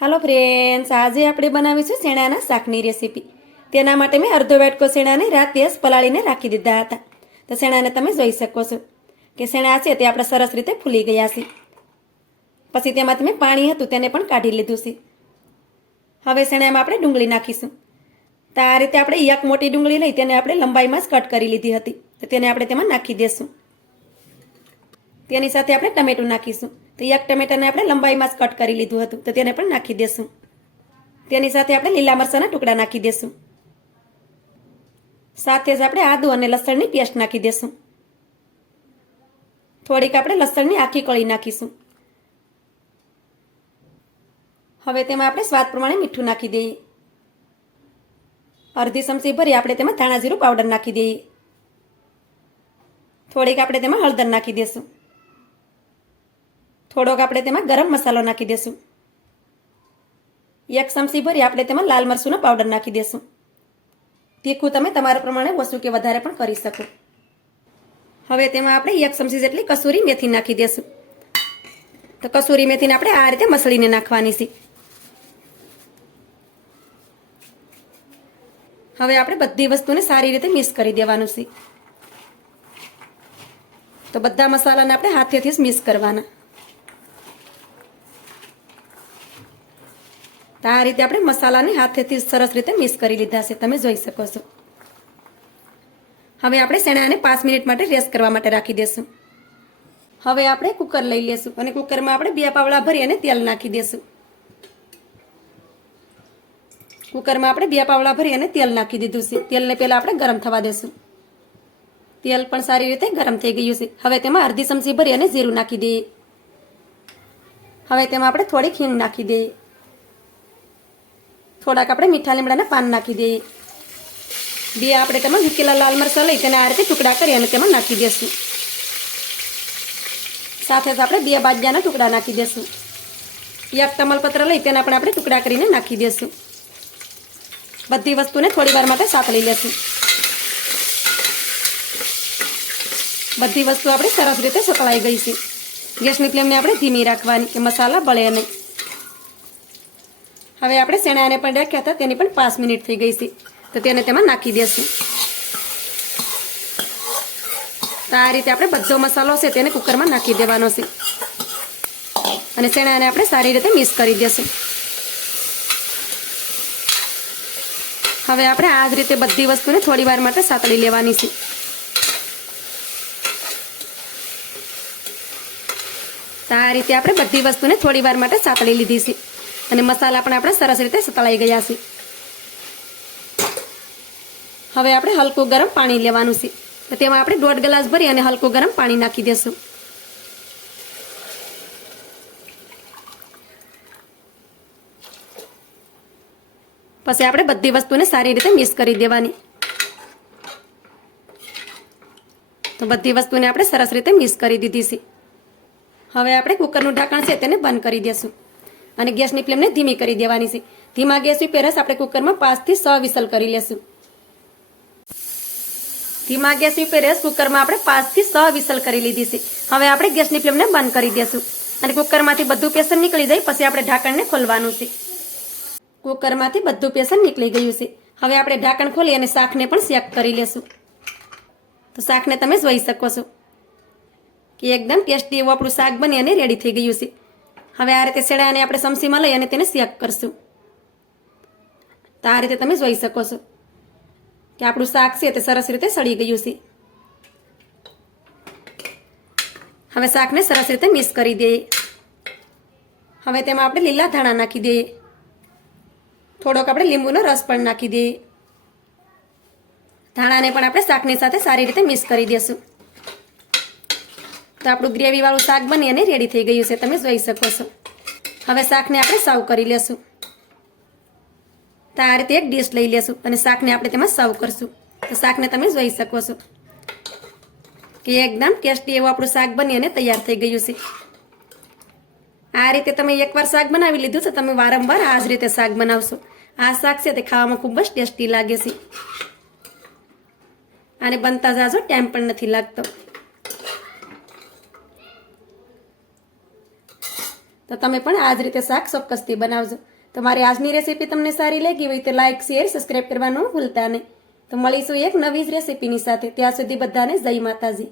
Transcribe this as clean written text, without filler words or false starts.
હાલો friends, આજે આપણે બનાવીશું શેણાના શાકની રેસીપી. તેના માટે મેં અડધો વાટકો શેણાને રાતે પલાળીને રાખી દીધા હતા. તો શેણાને તમે જોઈ શકો છો કે શેણા છે તે આપણે સરસ રીતે ફૂલી ગયા છે. પછી તેમાંથી મેં પાણી હતું તેને પણ કાઢી લીધું છે. હવે શેણામાં આપણે ડુંગળી નાખીશું. તો આ રીતે આપણે એક મોટી ડુંગળી લઈ તેને આપણે લંબાઈમાં જ કટ કરી લીધી હતી. તો તેને આપણે તેમાં નાખી દઈશું. તેની સાથે આપણે ટમેટું નાખીશું. તો એક ટમેટાને આપણે લંબાઈમાં જ કટ કરી લીધું હતું, તો તેને પણ નાખી દેશું. તેની સાથે આપણે લીલા મરચાંના ટુકડા નાખી દેશું. સાથે જ આપણે આદુ અને લસણની પેસ્ટ નાખી દેશું. થોડીક આપણે લસણની આખી કળી નાખીશું. હવે તેમાં આપણે સ્વાદ પ્રમાણે મીઠું નાખી દઈએ. અડધી ચમચી ભરી આપણે તેમાં ધાણા જીરું પાવડર નાખી દઈએ. થોડીક આપણે તેમાં હળદર નાખી દેશું. થોડોક આપણે તેમાં ગરમ મસાલો નાખી દેશું. એક ચમચી ભરી આપણે તેમાં લાલ મરચુંનો પાવડર નાખી દેશું. તીખું તમે તમારા પ્રમાણે ઓછું કે વધારે પણ કરી શકો. હવે તેમાં આપણે એક ચમચી જેટલી કસૂરી મેથી નાખી દેશું. તો કસૂરી મેથીને આપણે આ રીતે મસળીને નાખવાની છે. હવે આપણે બધી વસ્તુને સારી રીતે મિક્સ કરી દેવાનું છે. તો બધા મસાલાને આપણે હાથેથી જ મિક્સ કરવાના. તો આ રીતે આપણે મસાલાને હાથેથી સરસ રીતે મિક્સ કરી લીધા છે, તમે જોઈ શકો છો. હવે આપણે શેણાને 5 મિનિટ માટે રેસ્ટ કરવા માટે રાખી દેશું. હવે આપણે કુકર લઈ લેશું અને કુકરમાં આપણે 2 પાવડા ભરી અને તેલ નાખી દેશું. કુકરમાં આપણે 2 પાવડા ભરી અને તેલ નાખી દીધું છે. તેલને પહેલા આપણે ગરમ થવા દેશું. તેલ પણ સારી રીતે ગરમ થઈ ગયું છે. હવે તેમાં અડધી ચમચી ભરી અને જીરું નાખી દઈએ. હવે તેમાં આપણે થોડીક હિંગ નાખી દઈએ. થોડાક આપણે મીઠા લીમડાના પાન નાખી દઈએ. 2 આપણે તેમાં વીકેલા લાલ મરચાં લઈ તેને આ રીતે ટુકડા કરી અને તેમાં નાખી દઈશું. સાથે જ આપણે 2 બાજિયાના ટુકડા નાખી દઈશું. 1 તમાલપત્ર લઈ તેના પણ આપણે ટુકડા કરીને નાખી દઈશું. બધી વસ્તુને થોડી વાર માટે સાતળી લેશું. બધી વસ્તુ આપણી સરસ રીતે સતળાઈ ગઈ છે. ગેસની ફ્લેમને આપણે ધીમી રાખવાની કે મસાલા બળે નહીં. હવે આપણે શેણાને પણ રાખ્યા હતા, તેની પણ 5 મિનિટ થઈ ગઈ છે. તો તેને તેમાં નાખી દઈશું. તો આ રીતે આપણે બધો મસાલો છે તેને કુકરમાં નાખી દેવાનો છે અને શેણાને આપણે સારી રીતે મિક્સ કરી દઈશું. હવે આપણે આ જ રીતે બધી વસ્તુને થોડી વાર માટે સાતળી લેવાની છે. તો આ રીતે આપણે બધી વસ્તુને થોડી વાર માટે સાતળી લીધી છે અને મસાલા પણ આપણે સરસ રીતે સતળાઈ ગયા છે. હવે આપણે હલકું ગરમ પાણી લેવાનું છે. તો તેમાં આપણે 1.5 ગ્લાસ ભરી અને હલકું ગરમ પાણી નાખી દેશું. પછી આપણે બધી વસ્તુને સારી રીતે મિક્સ કરી દેવાની. તો બધી વસ્તુને આપણે સરસ રીતે મિક્સ કરી દીધી છે. હવે આપણે કુકરનું ઢાંકણ છે તેને બંધ કરી દેશું અને ગેસની ફ્લેમને ધીમી કરી દેવાની છે. ધીમા ગેસ ઉપર આપણે કુકરમાં 5 થી 6 વિસલ કરી લેશું. ધીમા ગેસ ઉપર કુકરમાં આપણે 5 થી 6 વિસલ કરી લીધી છે. હવે આપણે ગેસની ફ્લેમને બંધ કરી દેશું અને કુકરમાંથી બધું પ્રેશર નીકળી જાય પછી આપણે ઢાંકણને ખોલવાનું છે. કુકરમાંથી બધું પ્રેશર નીકળી ગયું છે. હવે આપણે ઢાંકણ ખોલી અને શાકને પણ શેક કરી લેશું. તો શાકને તમે જોઈ શકો છો કે એકદમ ટેસ્ટી એવું આપણું શાક બની અને રેડી થઈ ગયું છે. હવે આ રીતે શેણાને આપણે ચમચીમાં લઈ અને તેને શેક કરશું. તો આ રીતે તમે જોઈ શકો છો કે આપણું શાક છે તે સરસ રીતે સળી ગયું છે. હવે શાકને સરસ રીતે મિક્સ કરી દઈએ. હવે તેમાં આપણે લીલા ધાણા નાખી દઈએ. થોડોક આપણે લીંબુનો રસ પણ નાખી દઈએ. ધાણાને પણ આપણે શાકની સાથે સારી રીતે મિક્સ કરી દઈશું. તો આપણું ગ્રેવીવાળું શાક બની અને રેડી થઈ ગયું છે, તમે જોઈ શકો છો. હવે શાકને આપણે સર્વ કરી લેશું. તો આ રીતે એક ડીશ લઈ લેશું અને શાકને આપણે તેમાં સર્વ કરશું. તો શાકને તમે જોઈ શકો છો કે એકદમ ટેસ્ટી એવું આપણું શાક બની અને તૈયાર થઈ ગયું છે. આ રીતે તમે એકવાર શાક બનાવી લીધું તો તમે વારંવાર આ જ રીતે શાક બનાવશો. આ શાક છે તે ખાવામાં ખૂબ જ ટેસ્ટી લાગે છે અને બનતા જાજો ટાઈમ પણ નથી લાગતો. તો તમે પણ આ જ રીતે શાક ચોક્કસથી બનાવજો. તો મારી આજની રેસીપી તમને સારી લાગી હોય તો લાઇક, શેર, સબસ્ક્રાઈબ કરવાનું ભૂલતા નહીં. તો મળીશું એક નવી જ રેસીપીની સાથે. ત્યાં સુધી બધાને જય માતાજી.